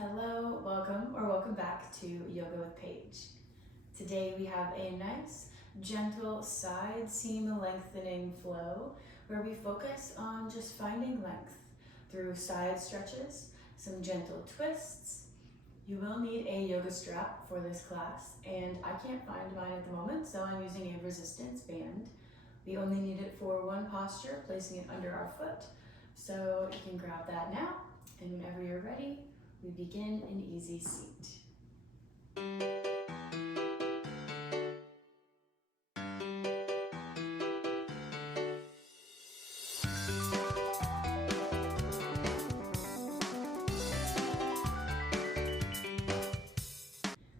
Hello, welcome back to Yoga with Paige. Today we have a nice, gentle side seam lengthening flow where we focus on just finding length through side stretches, some gentle twists. You will need a yoga strap for this class, and I can't find mine at the moment, so I'm using a resistance band. We only need it for one posture, placing it under our foot. So you can grab that now, and whenever you're ready, we begin an easy seat.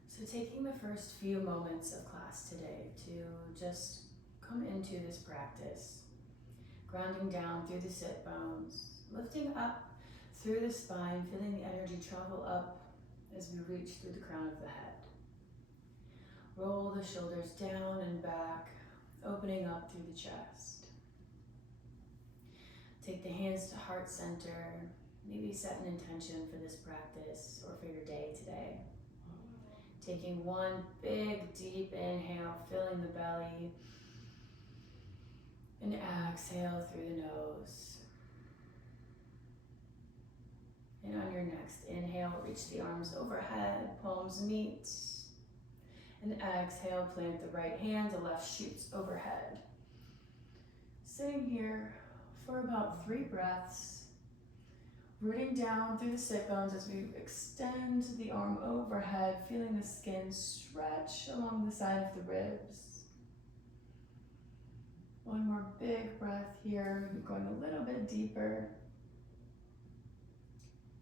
So taking the first few moments of class today to just come into this practice, grounding down through the sit bones, lifting up through the spine, feeling the energy travel up as we reach through the crown of the head. Roll the shoulders down and back, opening up through the chest. Take the hands to heart center. Maybe set an intention for this practice or for your day today. Taking one big deep inhale, filling the belly, and exhale through the nose. And on your next inhale, reach the arms overhead, palms meet. And exhale, plant the right hand, the left shoots overhead. Sitting here for about 3 breaths, rooting down through the sit bones as we extend the arm overhead, feeling the skin stretch along the side of the ribs. One more big breath here, going a little bit deeper.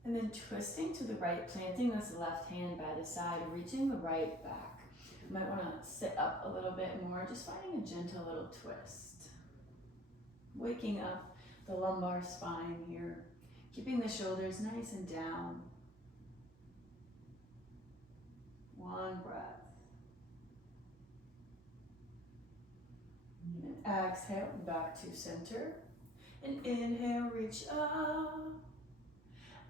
And then twisting to the right, planting this left hand by the side, reaching the right back. You might want to sit up a little bit more, just finding a gentle little twist. Waking up the lumbar spine here, keeping the shoulders nice and down. One breath. And exhale, back to center. And inhale, reach up.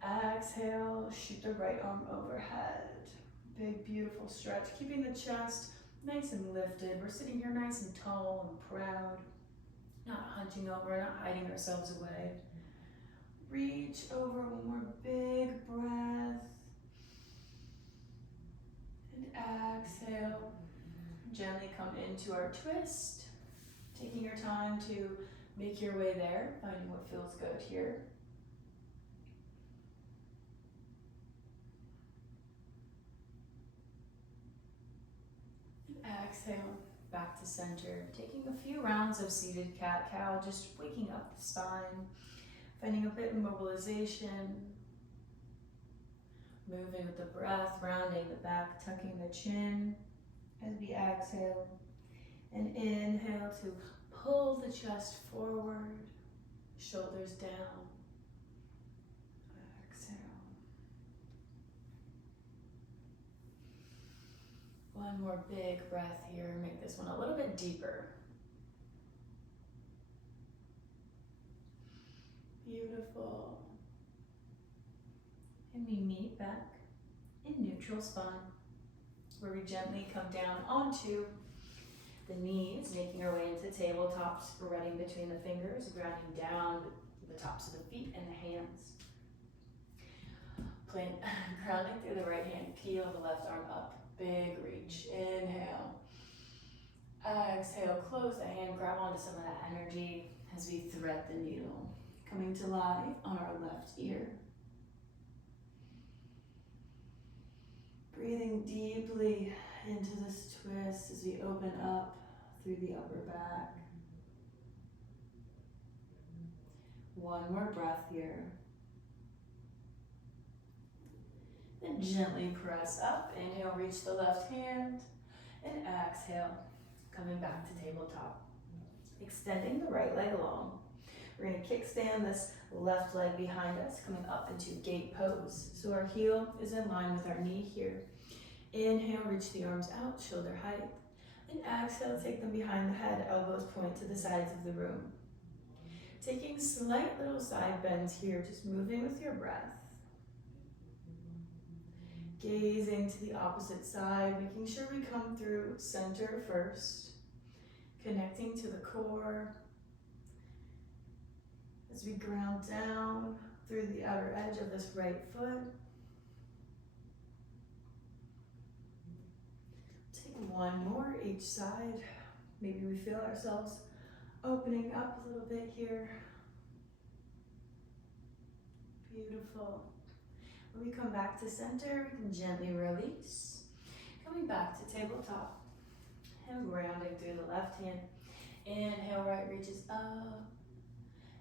Exhale, shoot the right arm overhead. Big, beautiful stretch, keeping the chest nice and lifted. We're sitting here nice and tall and proud, not hunching over, not hiding ourselves away. Reach over, one more big breath. And exhale, gently come into our twist, taking your time to make your way there, finding what feels good here. Exhale, back to center. Taking a few rounds of seated cat-cow, just waking up the spine, finding a bit of mobilization. Moving with the breath, rounding the back, tucking the chin as we exhale. And inhale to pull the chest forward, shoulders down. Exhale. One more big breath here. Make this one a little bit deeper. Beautiful. And we meet back in neutral spine, where we gently come down onto the knees, making our way into tabletop, spreading between the fingers, grounding down the tops of the feet and the hands. Grounding through the right hand, peel the left arm up. Big reach, inhale. Exhale, close the hand, grab onto some of that energy as we thread the needle. Coming to lie on our left ear. Breathing deeply into this twist as we open up through the upper back. One more breath here. Then gently press up. Inhale, reach the left hand. And exhale, coming back to tabletop. Extending the right leg long. We're going to kickstand this left leg behind us, coming up into gate pose. So our heel is in line with our knee here. Inhale, reach the arms out, shoulder height. And exhale, take them behind the head, elbows point to the sides of the room. Taking slight little side bends here, just moving with your breath. Gazing to the opposite side, making sure we come through center first, connecting to the core as we ground down through the outer edge of this right foot. Take one more each side. Maybe we feel ourselves opening up a little bit here. Beautiful. When we come back to center, we can gently release. Coming back to tabletop and grounding through the left hand. Inhale, right reaches up.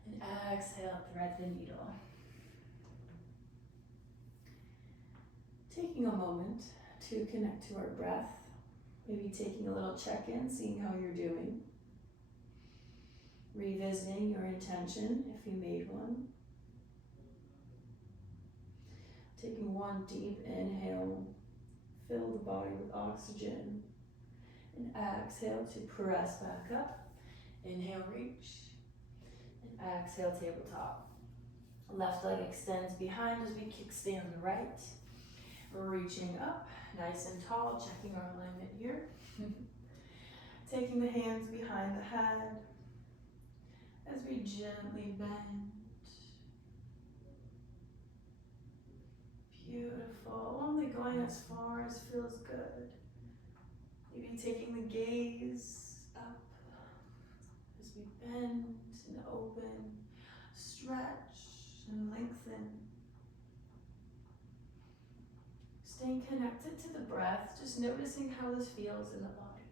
And exhale, thread the needle. Taking a moment to connect to our breath. Maybe taking a little check-in, seeing how you're doing. Revisiting your intention if you made one. Taking one deep inhale, fill the body with oxygen. And exhale to press back up. Inhale, reach. And exhale, tabletop. Left leg extends behind as we kickstand the right. Reaching up, nice and tall, checking our alignment here. Taking the hands behind the head as we gently bend. Beautiful, only going as far as feels good. Maybe taking the gaze up as we bend and open, stretch and lengthen. Staying connected to the breath, just noticing how this feels in the body.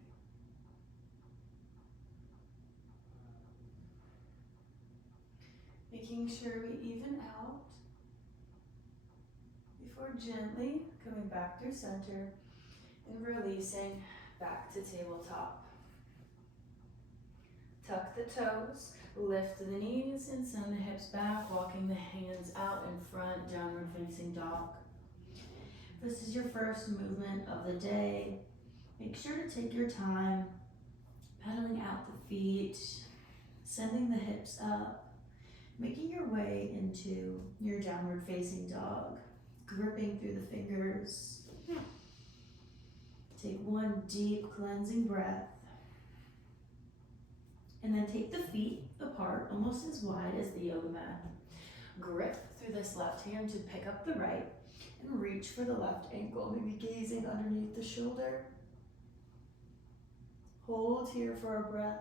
Making sure we even out before gently coming back through center and releasing back to tabletop. Tuck the toes, lift the knees and send the hips back, walking the hands out in front, downward facing dog. This is your first movement of the day. Make sure to take your time, pedaling out the feet, sending the hips up, making your way into your downward facing dog, gripping through the fingers. Take one deep cleansing breath, and then take the feet apart, almost as wide as the yoga mat. Grip through this left hand to pick up the right, and reach for the left ankle, maybe gazing underneath the shoulder. Hold here for our breath.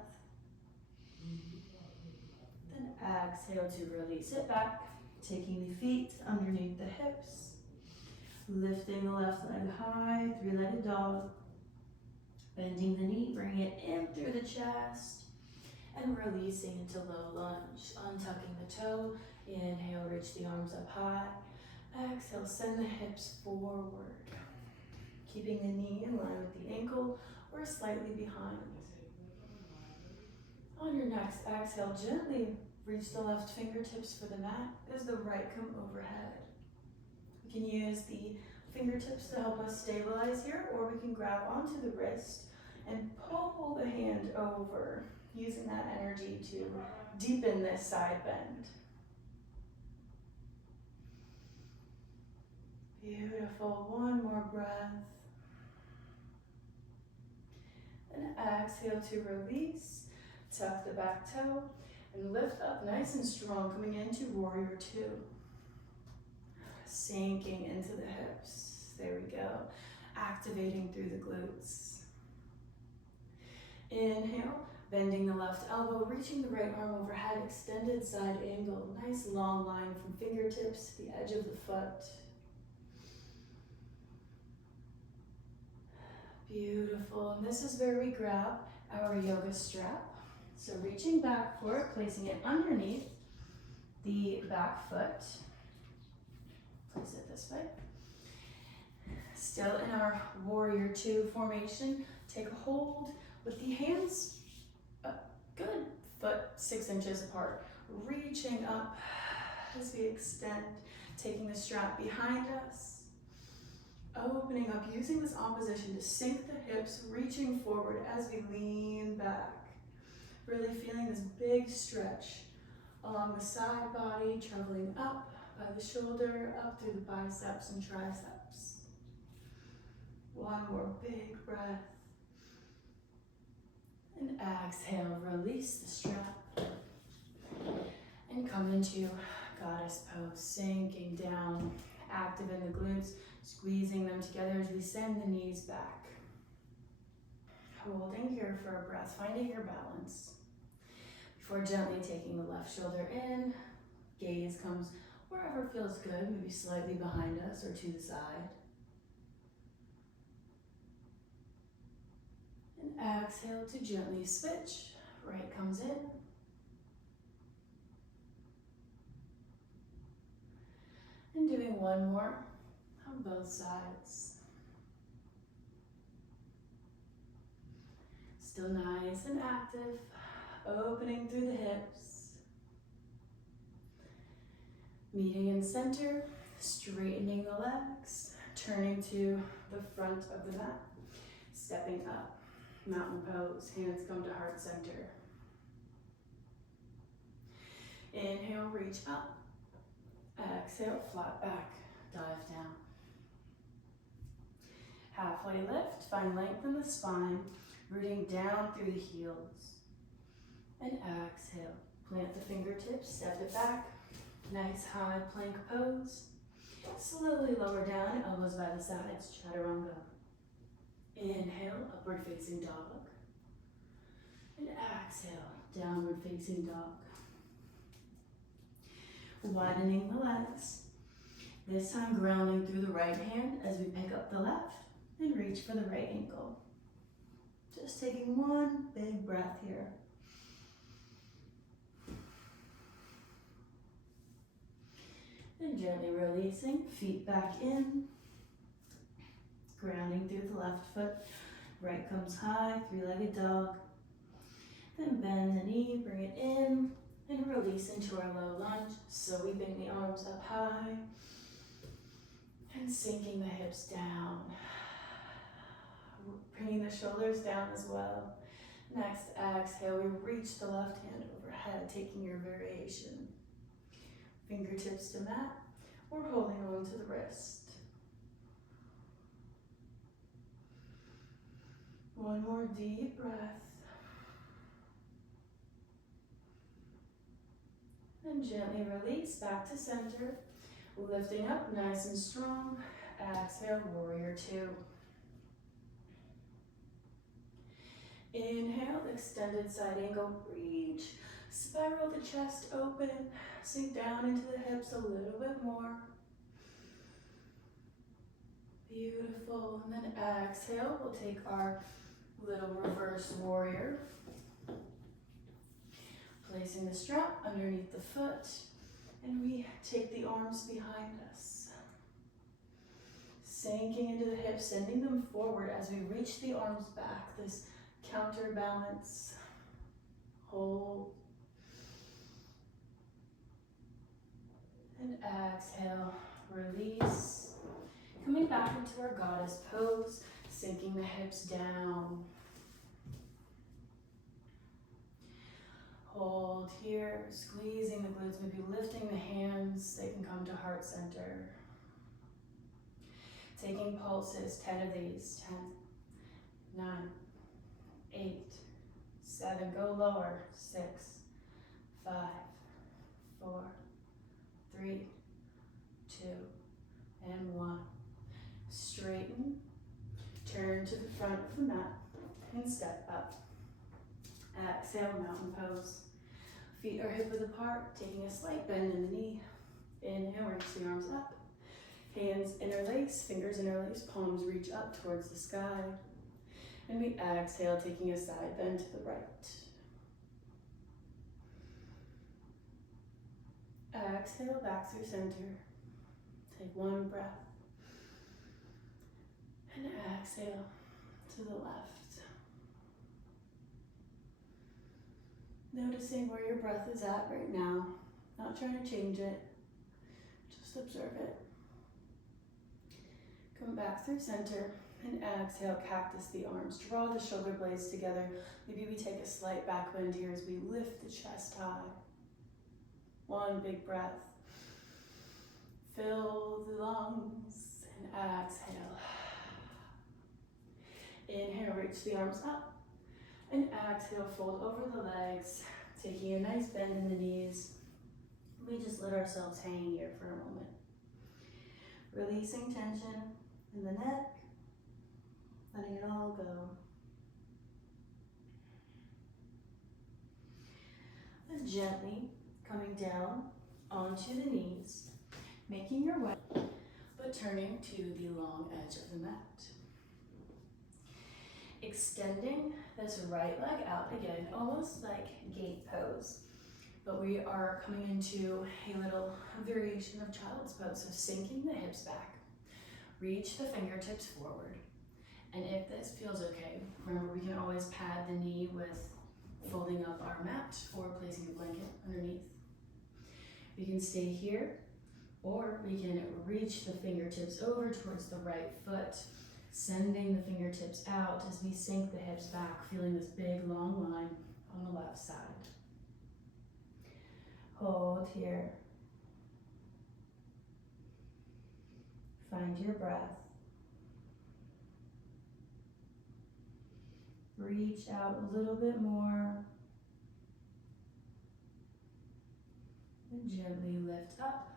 Then exhale to release it back, taking the feet underneath the hips, lifting the left leg high, three-legged dog, bending the knee, bring it in through the chest, and releasing into low lunge, untucking the toe. Inhale, reach the arms up high. Exhale, send the hips forward, keeping the knee in line with the ankle or slightly behind. On your next exhale, gently reach the left fingertips for the mat as the right come overhead. We can use the fingertips to help us stabilize here, or we can grab onto the wrist and pull the hand over, using that energy to deepen this side bend. Beautiful, one more breath. And exhale to release, tuck the back toe, and lift up nice and strong, coming into warrior two. Sinking into the hips, there we go. Activating through the glutes. Inhale, bending the left elbow, reaching the right arm overhead, extended side angle. Nice long line from fingertips to the edge of the foot. Beautiful, and this is where we grab our yoga strap. So reaching back for it, placing it underneath the back foot. Place it this way. Still in our warrior two formation, take a hold with the hands a good foot 6 inches apart. Reaching up as we extend, taking the strap behind us. Opening up, using this opposition to sink the hips, reaching forward as we lean back. Really feeling this big stretch along the side body, traveling up by the shoulder, up through the biceps and triceps. One more big breath. And exhale, release the strap. And come into goddess pose, sinking down, active in the glutes, squeezing them together as we send the knees back. Holding here for a breath, finding your balance. Before gently taking the left shoulder in, gaze comes wherever feels good, maybe slightly behind us or to the side. And exhale to gently switch. Right comes in. And doing one more on both sides. Still nice and active, opening through the hips. Meeting in center, straightening the legs, turning to the front of the mat, stepping up. Mountain pose, hands come to heart center. Inhale, reach up. Exhale, flat back, dive down. Halfway lift, find length in the spine, rooting down through the heels. And exhale, plant the fingertips, step it back. Nice high plank pose. Slowly lower down, elbows by the sides, chaturanga. Inhale, upward facing dog. And exhale, downward facing dog. Widening the legs. This time grounding through the right hand as we pick up the left and reach for the right ankle. Just taking one big breath here. And gently releasing, feet back in. Grounding through the left foot. Right comes high, three-legged dog. Then bend the knee, bring it in, and release into our low lunge, sweeping the arms up high, and sinking the hips down. Bringing the shoulders down as well. Next, exhale, we reach the left hand overhead, taking your variation. Fingertips to mat, or holding on to the wrist. One more deep breath. And gently release back to center. Lifting up nice and strong. Exhale, warrior two. Inhale, extended side angle, reach. Spiral the chest open. Sink down into the hips a little bit more. Beautiful. And then exhale, we'll take our little reverse warrior. Placing the strap underneath the foot, and we take the arms behind us. Sinking into the hips, sending them forward as we reach the arms back, this counterbalance. Hold. And exhale, release. Coming back into our goddess pose, sinking the hips down. Hold here, squeezing the glutes, maybe lifting the hands, they can come to heart center. Taking pulses, 10 of these, 10, 9, 8, 7, go lower, 6, 5, 4, 3, 2, and 1. Straighten, turn to the front of the mat, and step up. Exhale, mountain pose. Feet are hip width apart, taking a slight bend in the knee. Inhale, reach the arms up. Hands interlace, fingers interlace, palms reach up towards the sky. And we exhale, taking a side bend to the right. Exhale, back through center. Take one breath. And exhale to the left. Noticing where your breath is at right now. Not trying to change it. Just observe it. Come back through center and exhale, cactus the arms. Draw the shoulder blades together. Maybe we take a slight back bend here as we lift the chest high. One big breath. Fill the lungs and exhale. reach the arms up. And exhale, fold over the legs, taking a nice bend in the knees. We just let ourselves hang here for a moment. Releasing tension in the neck, letting it all go. And gently coming down onto the knees, making your way, but turning to the long edge of the mat. Extending this right leg out again, almost like gate pose. But we are coming into a little variation of child's pose, so sinking the hips back. Reach the fingertips forward. And if this feels okay, remember we can always pad the knee with folding up our mat or placing a blanket underneath. We can stay here, or we can reach the fingertips over towards the right foot, sending the fingertips out as we sink the hips back, feeling this big long line on the left side. Hold here. Find your breath. Reach out a little bit more. And gently lift up.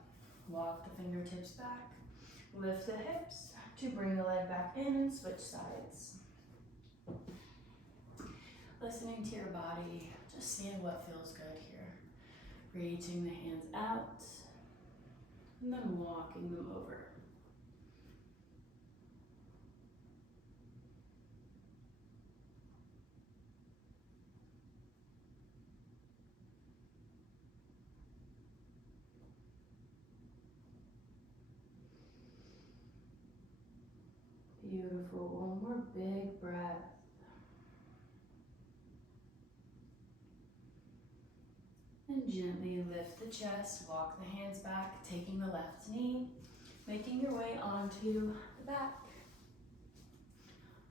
Walk the fingertips back. Lift the hips to bring the leg back in and switch sides. Listening to your body, just seeing what feels good here. Reaching the hands out and then walking them over. Beautiful. One more big breath. And gently lift the chest, walk the hands back, taking the left knee, making your way onto the back.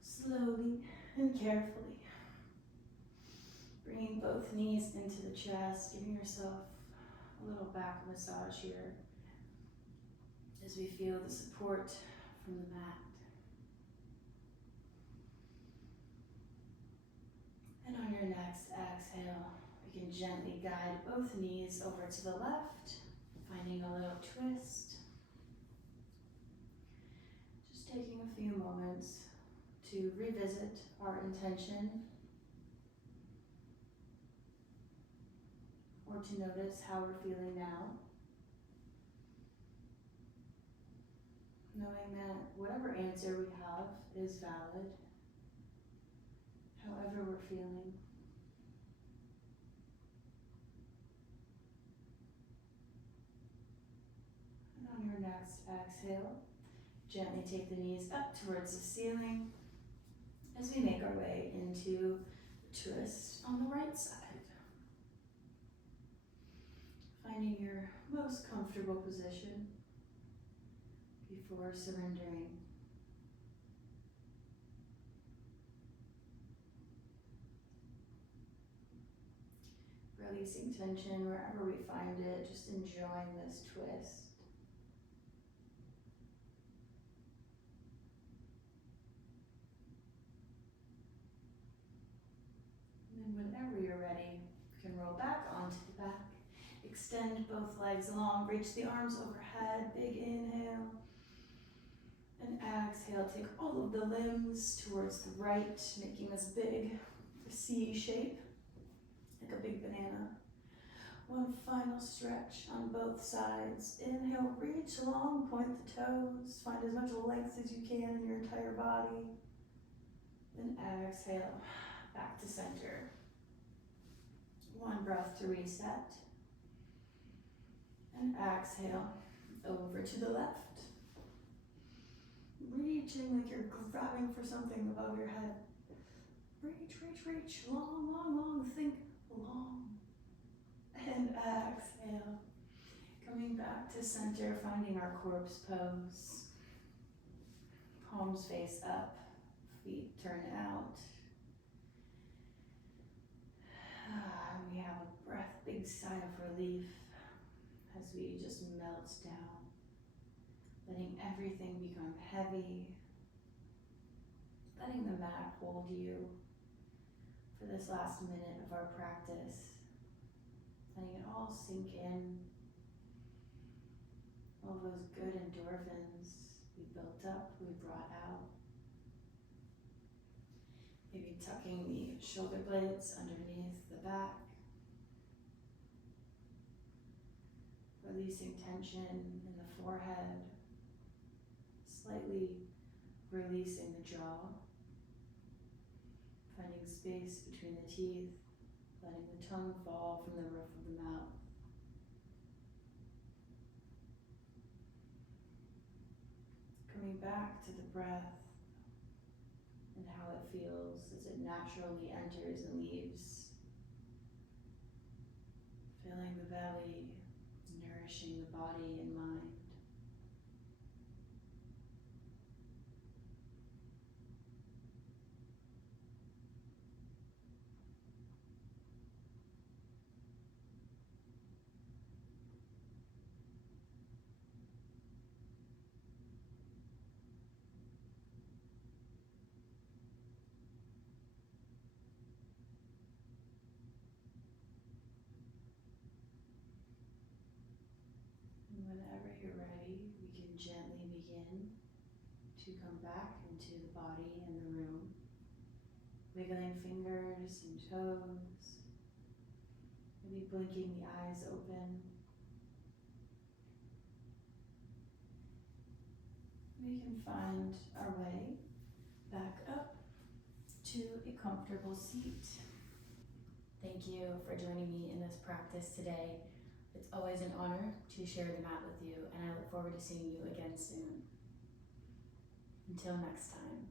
Slowly and carefully. Bringing both knees into the chest, giving yourself a little back massage here as we feel the support from the mat. And on your next exhale, we can gently guide both knees over to the left, finding a little twist. Just taking a few moments to revisit our intention or to notice how we're feeling now. Knowing that whatever answer we have is valid, however we're feeling. And on your next exhale, gently take the knees up towards the ceiling as we make our way into the twist on the right side. Finding your most comfortable position before surrendering. Releasing tension wherever we find it, just enjoying this twist. And then whenever you're ready, you can roll back onto the back. Extend both legs long, reach the arms overhead, big inhale. And exhale, take all of the limbs towards the right, making this big C shape, like a big banana. One final stretch on both sides. Inhale, reach long, point the toes, find as much length as you can in your entire body. Then exhale, back to center. One breath to reset. And exhale, over to the left. Reaching like you're grabbing for something above your head. Reach, reach, reach. Long, long, long. Think long. And exhale. Coming back to center, finding our corpse pose. Palms face up, feet turn out. We have a breath, big sigh of relief as we just melt down, letting everything become heavy, letting the mat hold you for this last minute of our practice. Letting it all sink in. All those good endorphins we built up, we brought out. Maybe tucking the shoulder blades underneath the back. Releasing tension in the forehead. Slightly releasing the jaw. Finding space between the teeth. Letting the tongue fall from the roof of the mouth. Coming back to the breath and how it feels as it naturally enters and leaves. Filling the belly, nourishing the body and mind. And whenever you're ready, we can gently begin to come back into the body and the room. Wiggling fingers and toes. Maybe blinking the eyes open. We can find our way back up to a comfortable seat. Thank you for joining me in this practice today. It's always an honor to share the mat with you, and I look forward to seeing you again soon. Until next time.